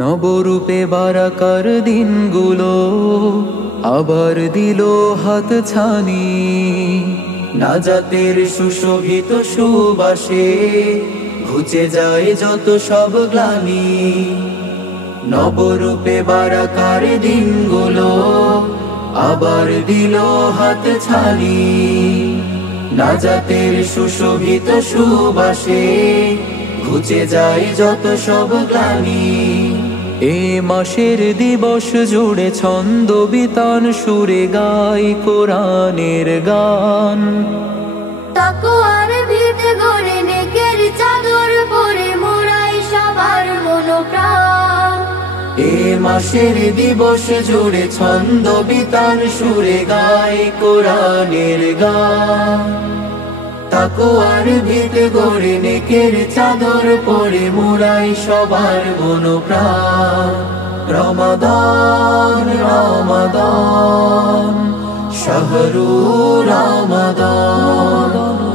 নবরূপে বারাকার দিনগুলো আবার দিল হাত ছানি, নাজাতের সুশোভিত সুবাসে ঘুচে যায় যত সব গ্লানি। নবরূপে বারাকার দিনগুলো আবার দিল হাত ছানি, নাজাতের সুশোভিত সুবাসে ঘুচে যায় যত সব গ্লানি। এ মাসের দিবস জুড়ে ছন্দ বিতান সুরে গায় কোরআনের গান। তাকওয়ার ভিত গড়ে নেকের চাদর পরে মোড়াই সবার মনোপ্রাণ। এ মাসের দিবস জুড়ে ছন্দ বিতান সুরে গায় কোরআনের গান। তাকওয়ার ভিত গড়ে নেকের চাদর পরে মোড়াই সবার মনোপ্রাণ। রমাদান রমাদান শাহরু রমাদান,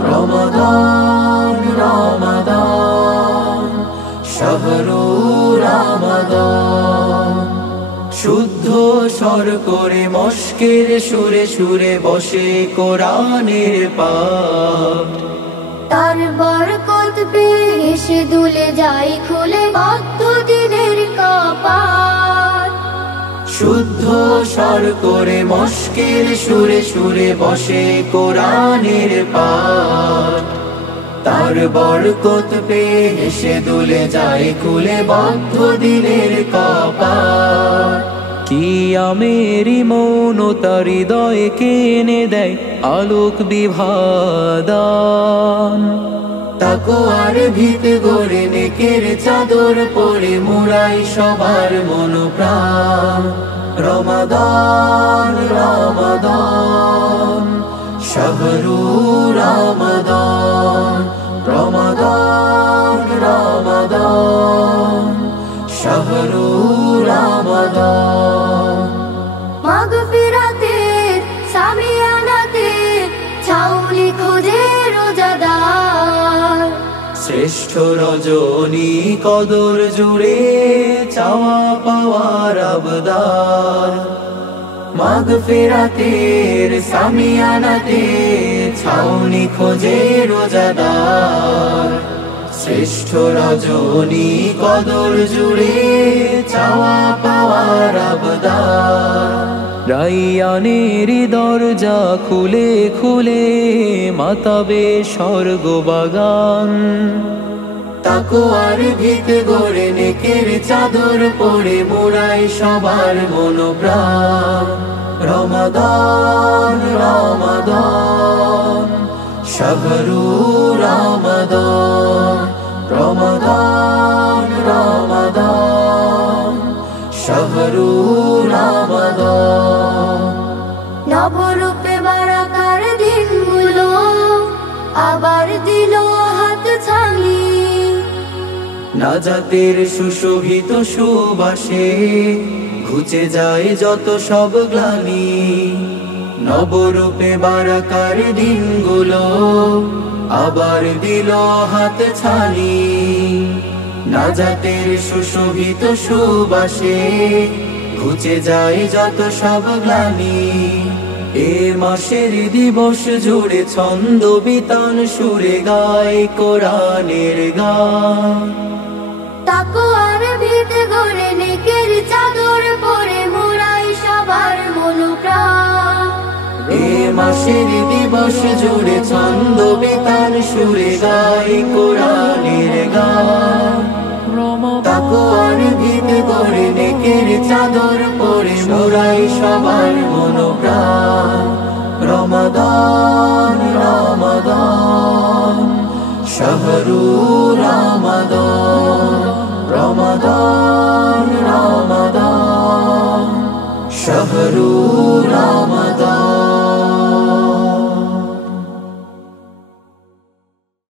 রমাদান রমাদান শাহরু রমাদান। শুদ্ধ স্বর করে মস্কের সুরে সুরে বসে কোরআনের পাঠ। তার বরকত পেয়ে এসে দুলে যায় খুলে বদ্ধ দিনের কপাট। শুদ্ধ স্বর করে মস্কের সুরে সুরে বসে কোরআনের পাঠ। তার বরকত পেয়ে এসে দুলে যায় খুলে বদ্ধ দিনের কপাট। কিয়ামেরি মৌনতা হৃদয়ে কেনে দেয় আলোক বিভাদান। তাকওয়ার ভিত গড়ে নেকের চাদর পরে মোড়াই সবার মনোপ্রাণ। রমাদান রমাদান শাহরু রমাদান, রমাদান রমাদান শাহরু রমাদান। মাগফিরাতের সামিয়ানাতে ছাউনি খোঁজে রোজাদার। শ্রেষ্ঠ রজনী কদর জুড়ে চাওয়া পাওয়ার আবদার। মাগফিরাতের সামিয়ানাতে ছাউনি খোঁজে রোজাদার। শ্রেষ্ঠ রজনী কদর জুড়ে চাওয়া পাওয়ার আবদার। রাইয়ানেরই দরজা খুলে খুলে মাতাবে স্বর্গবাগান। তাকওয়ার ভিত গড়ে নেকের চাদর পরে মোড়াই সবার মনোপ্রাণ। রমাদান রমাদান শাহরু রমাদান, রমাদান রমাদান শাহরু রমাদান। নবরূপে বারাকার দিনগুলো আবার দিল হাত ছানি, নাজাতের সুশোভিত সুবাসে ঘুচে যায় যত সব গ্লানি। নবরূপে বারাকার দিনগুলো আবার দিল হাত ছানি, নাজাতের সুশোভিত সুবাসে ঘুচে যায় যত সব গ্লানি। এ মাসের দিবস জুড়ে ছন্দ বিতান সুরে গায় কোরআনের গান। তাকওয়ার ভিত গড়ে নেকের চাদর পরে মোড়াই সবার মনোপ্রাণ। এ মাসের দিবস জুড়ে ছন্দ বিতান সুরে গায় কোরআনের গান। তাকওয়ার ভিত গড়ে নেকের চাদর পরে মোড়াই সবার মনোপ্রাণ। রমাদান রমাদান শাহরু রমাদান, রমাদান রমাদান শাহরু রমাদান।